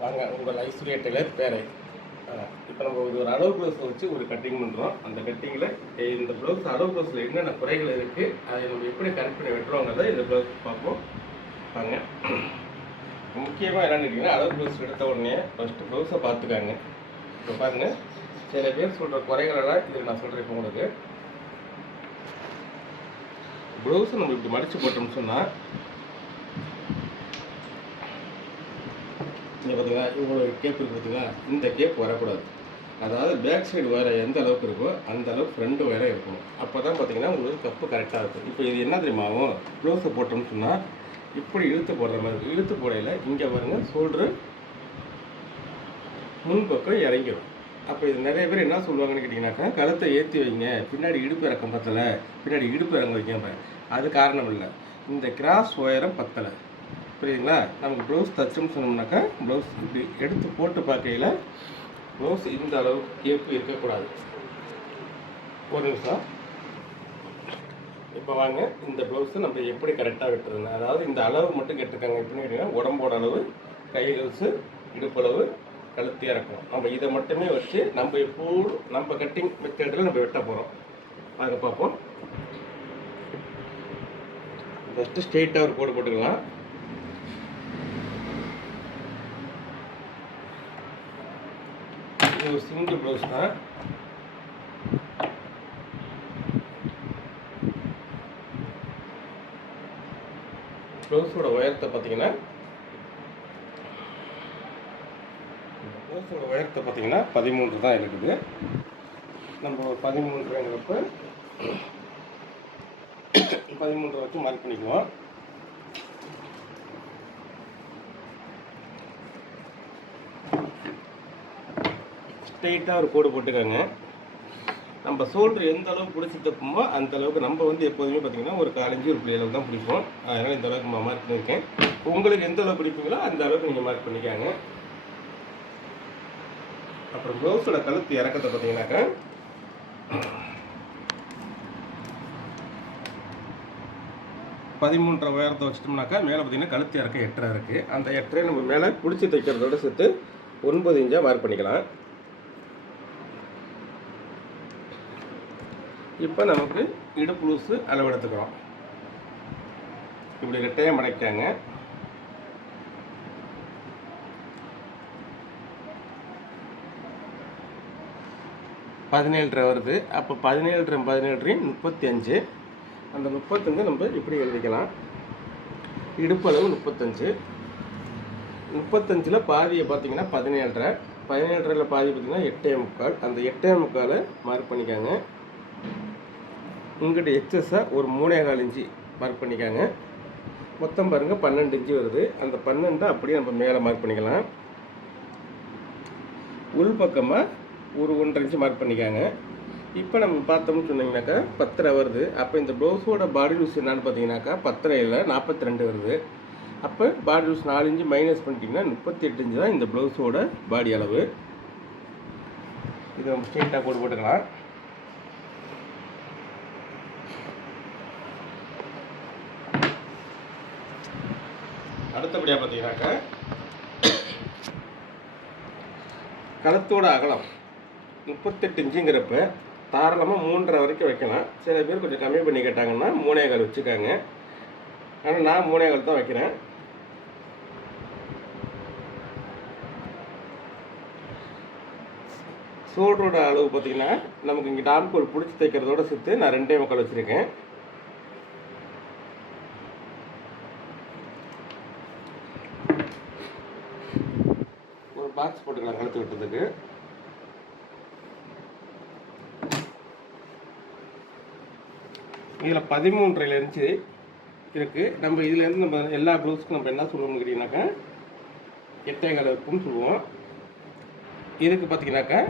வாங்க உங்கள் ஐஸ்வர்யா டெய்லர் பேரை இப்போ நம்ம ஒரு ஒரு அளவு ப்ளவுஸ் வச்சு ஒரு கட்டிங் பண்ணுறோம் அந்த கட்டிங்கில் இந்த ப்ளவுஸ் அளவு ப்ளவுஸில் என்னென்ன குறைகள் இருக்குது அதை நம்ம எப்படி கரெக்ட் பண்ணி வெட்டுறோங்கிறத இந்த ப்ளவுஸ் பார்ப்போம். வாங்க. முக்கியமாக என்னென்னு கேட்டிங்கன்னா அளவு ப்ளவுஸ் எடுத்த உடனே ஃபஸ்ட்டு ப்ளவுஸை பார்த்துக்காங்க. இப்போ பாருங்கள் சில பேர் சொல்கிற குறைகளெல்லாம் இதில் நான் சொல்கிறேன் இப்போ உங்களுக்கு. ப்ளவுஸை நம்ம இப்படி மடித்து போட்டோம்னு சொன்னால் இங்கே பார்த்தீங்களா இவ்வளோ கேப் இருக்குது பார்த்தீங்களா இந்த கேப் வரக்கூடாது. அதாவது பேக் சைடு வர எந்த அளவுக்கு இருக்கோ அந்த அளவுக்கு ஃப்ரண்ட் வர இருக்கணும். அப்போ தான் பார்த்தீங்கன்னா உங்களுக்கு கப்பு கரெக்டாக இருக்கும். இப்போ இது என்ன தெரியுமா ஆகும்? போட்டோம்னு சொன்னால் இப்படி இழுத்து போடுற மாதிரி இழுத்து போடையில் இங்கே பாருங்கள் ஷோல்ட்ரு முன்பக்கம் இறங்கிடும் அப்போ இது நிறைய பேர் என்ன சொல்லுவாங்கன்னு கேட்டிங்கனாக்கா கழுத்தை ஏற்றி வைங்க பின்னாடி இடுப்பு இறக்கம் பத்தலை பின்னாடி இடுப்பு இறங்க வைக்காம அது காரணம் இல்லை. இந்த கிராஸ் ஒயரம் பத்தலை. புரியுதுங்களா? நமக்கு ப்ளவுஸ் தச்சோம்னு சொன்னோம்னாக்கா ப்ளவுஸ் இப்படி எடுத்து போட்டு பார்க்கையில் ப்ளவுஸ் இந்த அளவு கேப்பு இருக்கக்கூடாது. ஒரு நிமிஷம். இப்போ வாங்க இந்த ப்ளவுஸை நம்ம எப்படி கரெக்டாக வெட்டுறதுன்னு அதாவது இந்த அளவு மட்டும் கேட்டிருக்காங்க. எப்படின்னு கேட்டிங்கன்னா உடம்போட அளவு கை கவுசு இடுப்பளவு கழுத்தியாக இருக்கும். நம்ம இதை மட்டுமே வச்சு நம்ம எப்போது நம்ம கட்டிங் மெத்தடில் நம்ம வெட்ட போகிறோம் வாங்க பார்ப்போம். ஃபஸ்ட்டு ஸ்ட்ரெயிட்டாக ஒரு கோடு போட்டுக்கலாம். இது ஒரு சிங்கிள் ப்ளவுஸ் தான். ப்ளவுஸோட உயரத்தை பார்த்தீங்கன்னா ப்ளவுஸோட உயரத்தை பார்த்தீங்கன்னா பதிமூன்று தான் இருக்குது. நம்ம பதிமூன்றுங்கிறப்ப பதிமூன்று வச்சு மார்க் பண்ணிக்குவோம். ஸ்ட்ரெயிட்டாக ஒரு கோடு போட்டுக்கோங்க. நம்ம ஷோல்டர் எந்த அளவுக்கு பிடிச்சி தப்புமோ அந்த அளவுக்கு நம்ம வந்து எப்போதுமே பார்த்தீங்கன்னா ஒரு காலஞ்சு ஒரு பிள்ளை அளவு தான் பிடிப்போம். அதனால் இந்த அளவுக்கு மார்க் பண்ணியிருக்கேன் உங்களுக்கு எந்த அளவு பிடிப்பீங்களோ அந்த அளவுக்கு நீங்கள் மார்க் பண்ணிக்காங்க. அப்புறம் ப்ளவுஸோட கழுத்து இறக்கத்தை பார்த்தீங்கன்னாக்கா பதிமூன்றரை உயரத்தை வச்சிட்டோம்னாக்கா மேலே பார்த்தீங்கன்னா கழுத்து இறக்க எட்டரை இருக்குது அந்த எட்டரை நம்ம மேலே பிடிச்சி தைக்கிறதோட சேர்த்து ஒன்பது இன்ச்சாக மார்க் பண்ணிக்கலாம். இப்போ நமக்கு இடுப்பு லூஸு அளவு எடுத்துக்கிறோம். இப்படி ரெட்டையாக மடைக்காங்க பதினேழரை வருது. அப்போ பதினேழு பதினேழரையும் முப்பத்தி அஞ்சு அந்த முப்பத்தஞ்சு நம்ம இப்படி எழுதிக்கலாம். இடுப்பளவு முப்பத்தஞ்சு. முப்பத்தஞ்சில் பாதியை பார்த்தீங்கன்னா பதினேழரை. பதினேழரையில் பாதி பார்த்திங்கன்னா எட்டே முக்கால். அந்த எட்டே முக்காலை மார்க் பண்ணிக்காங்க. உங்கள்கிட்ட எக்ஸஸாக ஒரு மூணே கால் இன்ச்சு மார்க் பண்ணிக்காங்க. மொத்தம் பாருங்கள் பன்னெண்டு இன்ச்சு வருது. அந்த பன்னெண்டை அப்படியே நம்ம மேலே மார்க் பண்ணிக்கலாம். உள் பக்கமாக ஒரு ஒன்றரை இன்ச்சு மார்க் பண்ணிக்காங்க. இப்போ நம்ம பார்த்தோம்னு சொன்னீங்கன்னாக்கா பத்தரை வருது. அப்போ இந்த ப்ளவுஸோட பாடி லூஸ் என்னான்னு பார்த்தீங்கன்னாக்கா பத்தரையில் நாற்பத்தி ரெண்டு வருது. அப்போ பாடி லூஸ் நாலு இன்ச்சு மைனஸ் பண்ணிட்டீங்கன்னா முப்பத்தி எட்டு இன்ச்சு தான் இந்த ப்ளவுஸோட பாடி அளவு. இதை நம்ம ஸ்ட்ரெயிட்டாக போட்டு போட்டுக்கலாம். அடுத்தபடியாக பார்த்தீங்கன்னாக்க களத்தோட அகலம் முப்பத்தெட்டு இன்ச்சுங்கிறப்ப தாராளமாக மூன்றரை வரைக்கும் வைக்கலாம். சில பேர் கொஞ்சம் கம்மி பண்ணி கேட்டாங்கன்னா மூணே கால் வச்சுக்காங்க. ஆனால் நான் மூணே கால் தான் வைக்கிறேன். ஷோல்டரோட அளவு பார்த்தீங்கன்னா நமக்கு இங்கே டாம்கோல் பிடிச்சி தைக்கிறதோட சேர்த்து நான் ரெண்டே முக்கால் வச்சுருக்கேன் ஒரு பாக்ஸ் போட்டுக்கலாம் விட்டதுக்கு. இதில் பதிமூன்றையில் இருந்துச்சு இருக்குது நம்ம இதுலேருந்து நம்ம எல்லா ப்ளவுஸ்க்கும் நம்ம என்ன சொல்லுவோம்னு கேட்டிங்கனாக்கா எட்டே கால் இருக்கும்னு சொல்லுவோம். இதுக்கு பார்த்தீங்கன்னாக்கா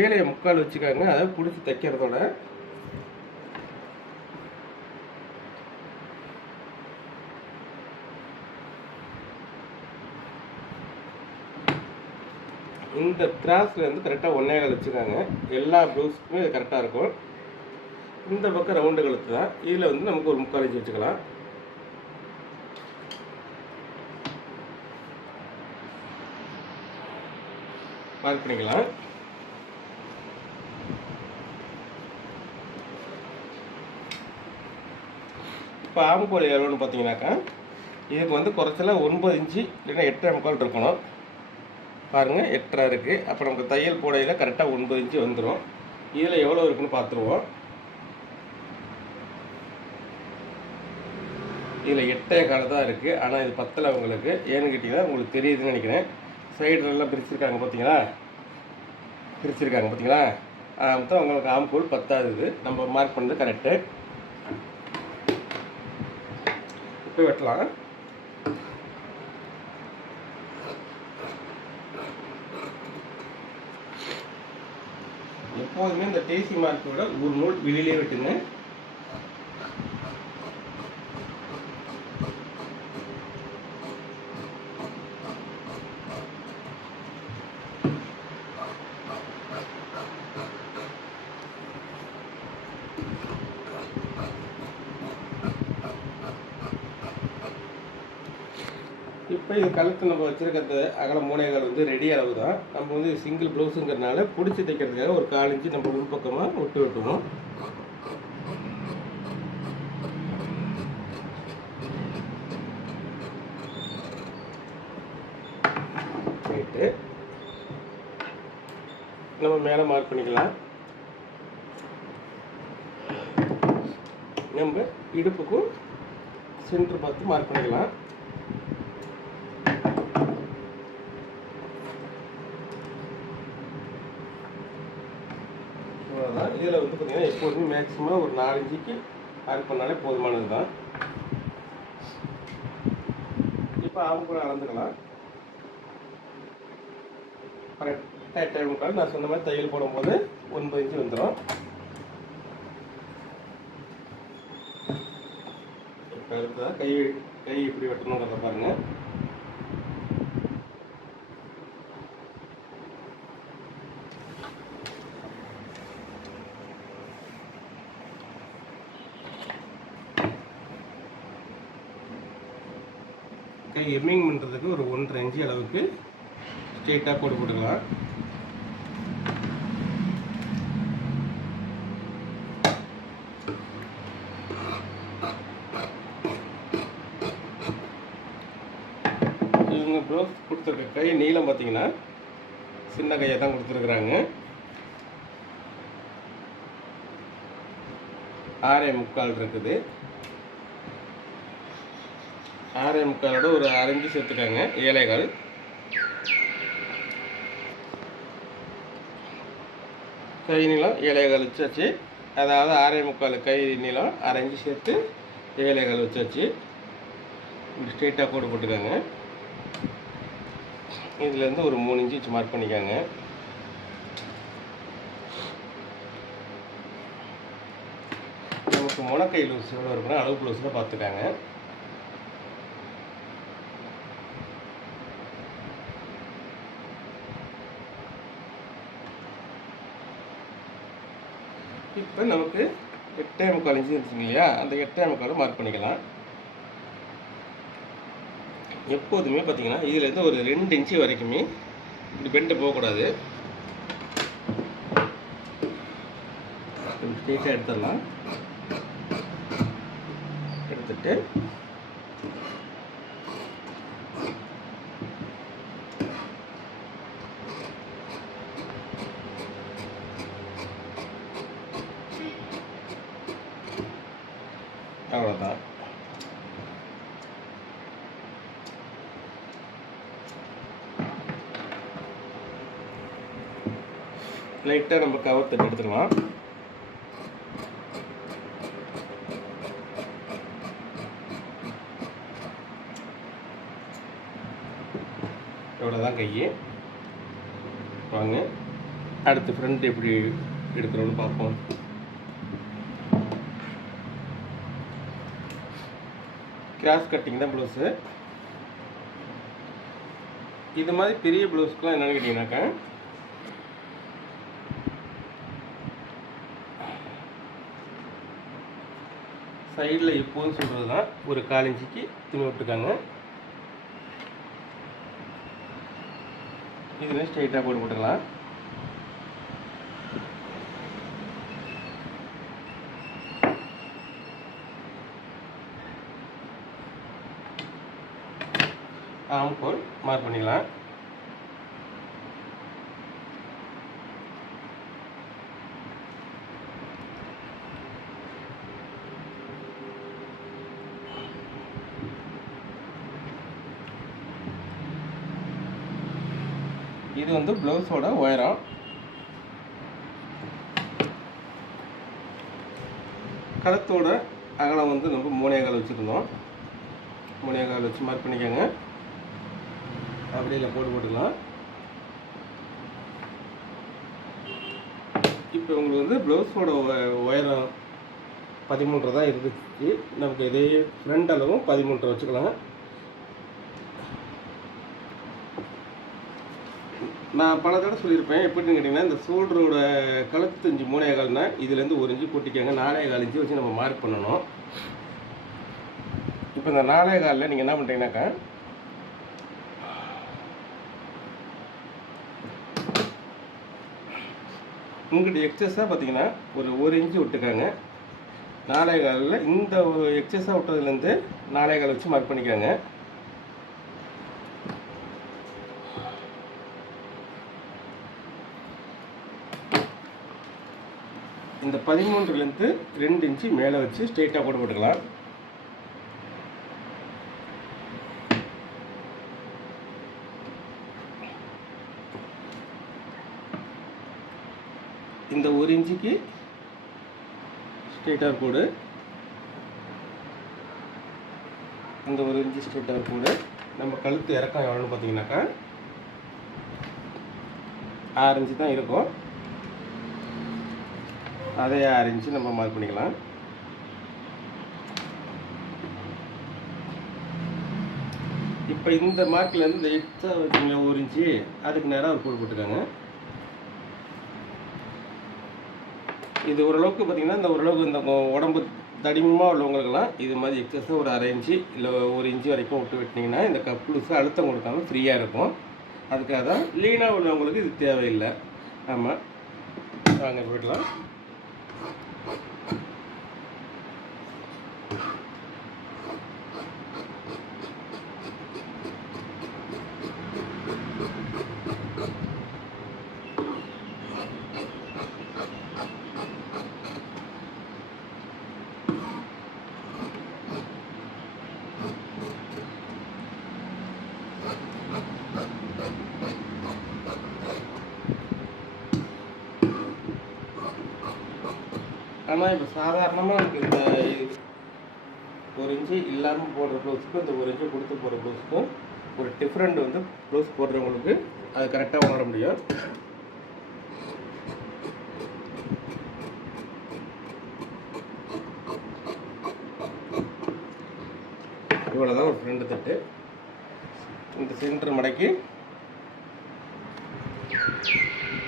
ஏழையை முக்கால் வச்சுக்காங்க அதை பிடிச்சி தைக்கிறதோட இந்த கிராஸில் இருந்து கரெக்டாக ஒன்றே கால் வச்சுருக்காங்க எல்லா ப்ளவுஸுக்குமே இது கரெக்டாக இருக்கும். இந்த பக்கம் ரவுண்டு கழுத்து தான். இதில் வந்து நமக்கு ஒரு முக்கால் இன்ச்சு வச்சுக்கலாம். மார்க் பண்ணிக்கலாம். இப்போ ஆம்பு கோழி எவ்வளோன்னு பார்த்தீங்கன்னாக்கா இதுக்கு வந்து குறைச்சல ஒன்பது இன்ச்சு இல்லைன்னா எட்டரை முக்கால் இருக்கணும். பாருங்கள் எட்டரை இருக்குது அப்போ நமக்கு தையல் போடையில் கரெக்டாக ஒன்பது இன்ச்சு வந்துடும் இதில் எவ்வளோ இருக்குன்னு பார்த்துருவோம் இதில் எட்டே கால தான் இருக்குது ஆனால் இது பத்தில் உங்களுக்கு. ஏன்னு கேட்டிங்கன்னா உங்களுக்கு தெரியுதுன்னு நினைக்கிறேன். சைடுலலாம் பிரிச்சிருக்காங்க பார்த்தீங்களா பிரிச்சிருக்காங்க பார்த்தீங்களா மொத்தம் உங்களுக்கு ஆம்கோல் பத்தாது நம்ம மார்க் பண்ணுறது கரெக்டு இப்போ வெட்டலாம். எப்போதுமே இந்த டேசி மார்க்கோட ஒரு நூல் வெளியிலே விட்டுங்க இப்போ இது கழுத்து நம்ம வச்சிருக்கிறது அகலம் மூனைகள் வந்து ரெடி அளவு தான் நம்ம வந்து சிங்கிள் ப்ளவுஸுங்கிறதுனால பிடிச்சி தைக்கிறதுக்காக ஒரு கால் இன்ச்சு நம்ம உள்பக்கமாக விட்டு விட்டுவோம் ரைட்டு நம்ம மேலே மார்க் பண்ணிக்கலாம். நம்ம இடுப்புக்கும் சென்டர் பார்த்து மார்க் பண்ணிக்கலாம் அவ்வளோதான் இதில் வந்து பார்த்தீங்கன்னா எப்போதுமே மேக்ஸிமம் ஒரு நாலு இன்ச்சுக்கு பண்ணாலே போதுமானது தான் இப்போ ஆம்பூர் அளந்துக்கலாம். கரெக்டாக டைம் முக்கால் நான் சொன்ன மாதிரி தையல் போடும்போது ஒன்பது இன்ச்சு வந்துடும் இப்போ கை கை எப்படி வெட்டணுங்கிறத பாருங்கள் எம்மிங் பண்ணுறதுக்கு ஒரு ஒன்றரை இன்ச்சு அளவுக்கு ஸ்ட்ரெயிட்டாக கோடு போட்டுக்கலாம். இவங்க ப்ளவுஸ் கொடுத்துருக்க கை நீளம் பார்த்தீங்கன்னா சின்ன கையை தான் கொடுத்துருக்குறாங்க. ஆறே முக்கால் இருக்குது. ஆறே முக்காலோட ஒரு அரைஞ்சு சேர்த்துக்காங்க ஏழைகள். கை நீளம் ஏழைகள் வச்சாச்சு. அதாவது ஆறே முக்கால் கை நீளம் அரைஞ்சு சேர்த்து ஏழைகள் வச்சாச்சு. இப்படி ஸ்ட்ரெயிட்டாக கோடு போட்டுக்காங்க. இதுலேருந்து ஒரு மூணு இன்ச்சு வச்சு மார்க் பண்ணிக்காங்க. நமக்கு முனக்கை லூஸ் எவ்வளோ இருக்குன்னா அளவு லூஸில் பார்த்துக்காங்க. இப்போ நமக்கு எட்டே முக்கால் இன்ச்சு இருந்துச்சுங்க இல்லையா? அந்த எட்டே முக்காலும் மார்க் பண்ணிக்கலாம். எப்போதுமே பார்த்தீங்கன்னா இதுலேருந்து ஒரு ரெண்டு இன்ச்சு வரைக்குமே இப்படி பெண்டு போகக்கூடாது. ஸ்ட்ரெயிட்டாக எடுத்துடலாம். எடுத்துகிட்டு அவ்வளோதான் லைட்டாக நம்ம கவர் தட்டு எடுத்துக்கலாம் இவ்வளோதான் கையை. வாங்க. அடுத்து ஃப்ரண்ட் எப்படி எடுக்கிறோன்னு பார்ப்போம். கிராஸ் கட்டிங் தான் ப்ளவுஸு இது மாதிரி பெரிய ப்ளவுஸ்க்குலாம் என்னென்னு கேட்டிங்கனாக்கா சைடில் எப்போதும் சொல்கிறது தான் ஒரு கால் இன்ச்சுக்கு துணி விட்டுருக்காங்க. இதுவே ஸ்ட்ரைட்டாக போட்டு போட்டுக்கலாம். ஆம்கோல் மார்க் பண்ணிக்கலாம். இது வந்து ப்ளவுஸோட ஒயரம் கழுத்தோட அகலம் வந்து நம்ம மூணே கால் வச்சுருந்தோம். மூணே கால் வச்சு மார்க் பண்ணிக்கோங்க. அப்படியே இல்லை போட்டு போட்டுக்கலாம். இப்போ உங்களுக்கு வந்து ப்ளவுஸோட உயரம் பதிமூன்று தான் இருந்துச்சு. நமக்கு இதே ஃப்ரண்ட் அளவும் பதிமூன்று வச்சுக்கலாம். நான் பல தடவை சொல்லியிருப்பேன். எப்படின்னு கேட்டிங்கன்னா இந்த ஷோல்டரோட கழுத்து இஞ்சி மூணே கால்னா இதுலேருந்து ஒரு இஞ்சி கொட்டிக்காங்க. நாலே கால் இஞ்சி வச்சு நம்ம மார்க் பண்ணணும். இப்போ இந்த நாலே காலில் நீங்கள் என்ன பண்ணுறீங்கன்னாக்கா உங்கள்கிட்ட எக்ஸஸாக பார்த்தீங்கன்னா ஒரு ஒரு இன்ச்சு விட்டுக்காங்க. நாலே காலில் இந்த ஒரு எக்ஸஸாக விட்டதுலேருந்து நாலே கால் வச்சு மார்க் பண்ணிக்காங்க. பதிமூன்று பதிமூன்றுலேருந்து ரெண்டு இன்ச்சு மேலே வச்சு ஸ்ட்ரெயிட்டாக போட்டு போட்டுக்கலாம். இந்த ஒரு இன்ச்சுக்கு ஸ்ட்ரெயிட்டாக கூடு இந்த ஒரு இன்ச்சு ஸ்ட்ரெயிட்டாக கூடு நம்ம கழுத்து இறக்கம் எவ்வளோன்னு பார்த்தீங்கன்னாக்கா ஆறு இன்ச்சு தான் இருக்கும். அதை ஆறு இன்ச்சு நம்ம மார்க் பண்ணிக்கலாம். இப்போ இந்த மார்க்லேருந்து இந்த எக்ஸ்ட்ரா வச்சுங்களா ஒரு இன்ச்சு அதுக்கு நேராக ஒரு கூடு போட்டுருக்காங்க இது ஓரளவுக்கு பார்த்தீங்கன்னா இந்த ஓரளவுக்கு இந்த உடம்பு தடிமமாக உள்ளவங்களுக்கெல்லாம் இது மாதிரி எக்ஸஸாக ஒரு அரை இன்ச்சு இல்லை ஒரு இன்ச்சு வரைக்கும் விட்டு வெட்டினீங்கன்னா இந்த கப்புளுஸு அழுத்தம் கொடுக்காம ஃப்ரீயாக இருக்கும். அதுக்காக தான் லீனாக உள்ளவங்களுக்கு இது தேவையில்லை. ஆமாம் வாங்க போயிடலாம். ஆனால் இப்போ சாதாரணமாக எனக்கு இந்த இது ஒரு இன்ச்சு இல்லாமல் போடுற ப்ளவுஸுக்கும் இந்த ஒரு இன்ச்சு கொடுத்து போடுற ப்ளவுஸுக்கும் ஒரு டிஃப்ரெண்ட் வந்து ப்ளவுஸ் போடுறவங்களுக்கு அது கரெக்டாக உணர முடியும். இவ்வளோ தான் ஒரு ஃப்ரெண்டு தட்டு. இந்த சென்டர் மடக்கி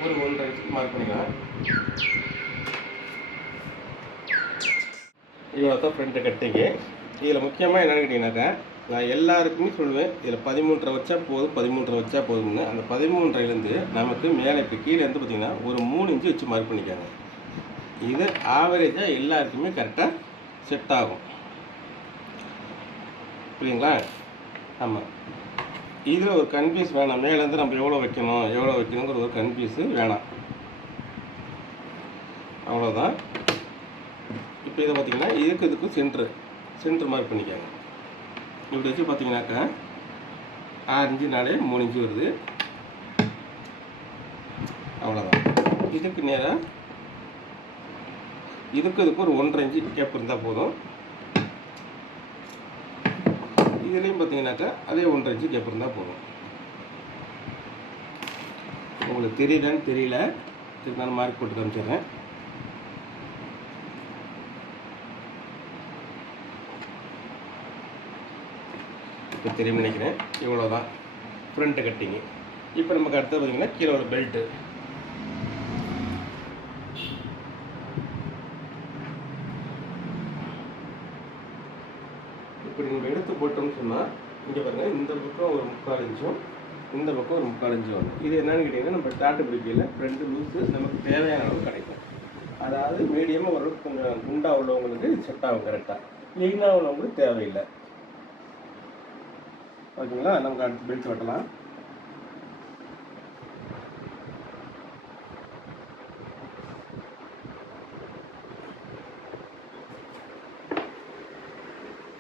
ஒரு ஒன்றரை மார்க் பண்ணிக்கலாம். இவ்வளோ தான் ஃப்ரண்ட்டு கட்டிங்கு இதில் முக்கியமாக என்னென்னு கேட்டிங்கனாக்கா நான் எல்லாருக்குமே சொல்லுவேன் இதில் பதிமூன்றரை வச்சா போதும் பதிமூன்றரை வச்சா போதும்னு. அந்த பதிமூன்றையிலேருந்து நமக்கு மேலே இப்போ கீழே இருந்து பார்த்திங்கன்னா ஒரு மூணு இன்ச்சு வச்சு மார்க் பண்ணிக்காங்க. இது ஆவரேஜாக எல்லாருக்குமே கரெக்டாக செட் ஆகும். புரியுங்களா ஆமாம் இதில் ஒரு கன்ஃபியூஸ் வேணாம். மேலேருந்து நம்ம எவ்வளோ வைக்கணும் எவ்வளோ வைக்கணுங்கிற ஒரு கன்ஃபியூஸு வேணாம். அவ்வளோதான் இப்போ இதை பார்த்தீங்கன்னா இதுக்கு இதுக்கும் சென்ட்ரு சென்ட்ரு மார்க் பண்ணிக்காங்க. இப்படி வச்சு பார்த்தீங்கன்னாக்கா ஆறு இன்ச்சு நாலே மூணு இன்ச்சு வருது. அவ்வளோதான் இதுக்கு நேராக இதுக்கு இதுக்கு ஒரு ஒன்றரை இன்ச்சு கேப் இருந்தால் போதும். இதுலேயும் பார்த்தீங்கன்னாக்கா அதே ஒன்றரை இன்ச்சு கேப் இருந்தால் போதும். உங்களுக்கு தெரியலன்னு தெரியல. நான் மார்க் போட்டு காமிச்சிடுறேன். இப்போ தெரியும் நினைக்கிறேன். இவ்வளோ தான் ஃப்ரண்ட்டு கட்டிங்கு இப்போ நமக்கு அடுத்தது பார்த்தீங்கன்னா கீழே ஒரு பெல்ட்டு இப்படி நம்ம எடுத்து போட்டோம்னு சொன்னால் இங்கே பாருங்கள் இந்த பக்கம் ஒரு முக்கால் இன்ச்சும் இந்த பக்கம் ஒரு முக்கால் இன்ச்சும் வரும். இது என்னென்னு கேட்டிங்கன்னா நம்ம டாட்டு பிடிக்கையில் ஃப்ரண்ட் லூஸு நமக்கு தேவையான அளவு கிடைக்கும். அதாவது மீடியமாக ஓரளவுக்கு கொஞ்சம் குண்டாக உள்ளவங்களுக்கு செட் ஆகும் கரெக்டாக லீனாக உள்ளவங்களுக்கு தேவையில்லை. ஓகேங்களா? நமக்கு அடுத்து பெல்ட் வெட்டலாம்.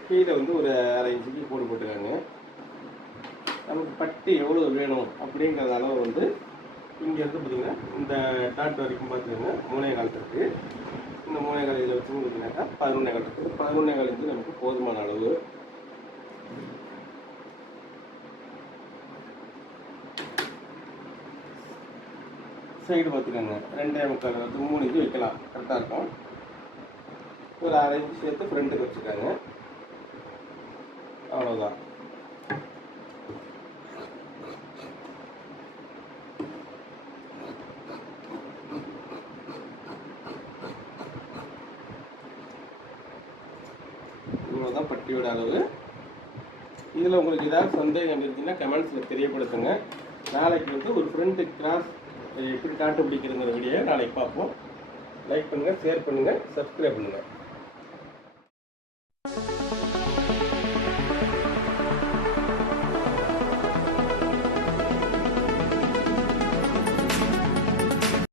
கீழே வந்து ஒரு அரை இன்ச்சுக்கு போடு போட்டுக்காங்க. நமக்கு பட்டி எவ்வளோ வேணும் அப்படிங்கிறத அளவு வந்து இங்கேருந்து பார்த்தீங்கன்னா இந்த டாட் வரைக்கும் பார்த்துக்கோங்க மூணே கால் இந்த மூணே கால் இதில் வச்சு பார்த்தீங்கன்னாக்கா பதினொன்னே கால் இருக்குது பதினொன்னே கால் வந்து நமக்கு போதுமான அளவு. சைடு பார்த்துக்கோங்க ரெண்டே முக்கால் வந்து மூணு இன்ச்சு வைக்கலாம். கரெக்டாக இருக்கும். ஒரு அரை இன்ச்சு சேர்த்து ஃப்ரண்ட்டுக்கு வச்சுக்காங்க. அவ்வளோதான் இவ்வளோதான் பட்டியோட அளவு. இதில் உங்களுக்கு ஏதாவது சந்தேகம் இருந்துச்சுன்னா கமெண்ட்ஸில் தெரியப்படுத்துங்க. நாளைக்கு வந்து ஒரு ஃப்ரெண்டு கிராஸ் எப்படி காண்டுபிடிக்கிறதுங்கிற வீடியோ நாளைக்கு பார்ப்போம். லைக் பண்ணுங்கள் ஷேர் பண்ணுங்கள் சப்ஸ்கிரைப் பண்ணுங்கள்